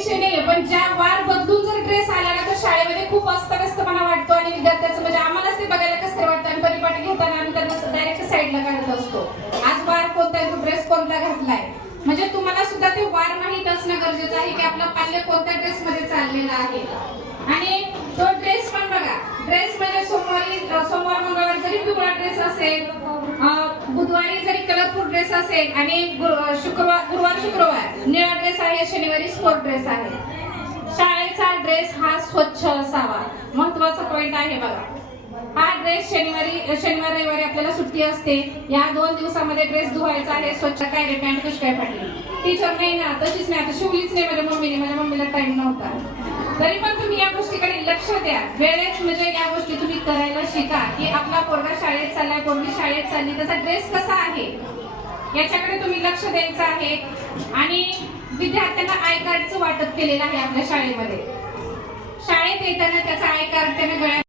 विषय नाहीये, पण ज्या वार बदलून जर ड्रेस आला ना तर शाळेमध्ये खूप अस्ताव्यस्तपणा वाटतो आणि विद्यार्थ्याचं म्हणजे आम्हालाच ते बघायला कसं वाटतं आणि परिपाठी घेताना आम्ही त्यांना डायरेक्ट साईडला काढत असतो. आज वार कोणता आहे, तो ड्रेस कोणता घातलाय, म्हणजे तुम्हाला सुद्धा ते वार माहित असणं गरजेचं आहे की आपला पाल्य कोणत्या ड्रेस मध्ये चाललेला आहे. आणि तो ड्रेस पण बघा, ड्रेस म्हणजे सोमवार मंगळवार जरी पिवळा ड्रेस असेल, बुधवारी जरी कलरफुल ड्रेस असेल आणि गुरुवार शुक्रवार निळा ड्रेस आहे, शनिवारी स्पोर्ट ड्रेस आहे. शाळेचा ड्रेस हा स्वच्छ असावा, महत्वाचा पॉइंट आहे बघा. हा ड्रेस शनिवार रविवारी आपल्याला सुट्टी असते, या 2 दिवसामध्ये ड्रेस धुवायचा आहे स्वच्छ. काय रे पॅन्ट कशी काय फाटली, टीचर नाही ना, तशीच नाही, आता शिवलीच नाही माझ्या मम्मीला टाइम नव्हता. तरी पण तुम्ही या गोष्टीकडे लक्ष द्या, वेळेत म्हणजे या गोष्टी तुम्ही करायला शिका की आपला पोरगा शाळेत चाललाय, पोरगी शाळेत चालली, त्याचा ड्रेस कसा आहे याच्याकडे तुम्ही लक्ष द्यायचं आहे. आणि विद्यार्थ्यांना आय कार्डचं वाटप केलेलं आहे आपल्या शाळेमध्ये. शाळेत येताना त्याचा आय कार्ड त्याने गळ्यात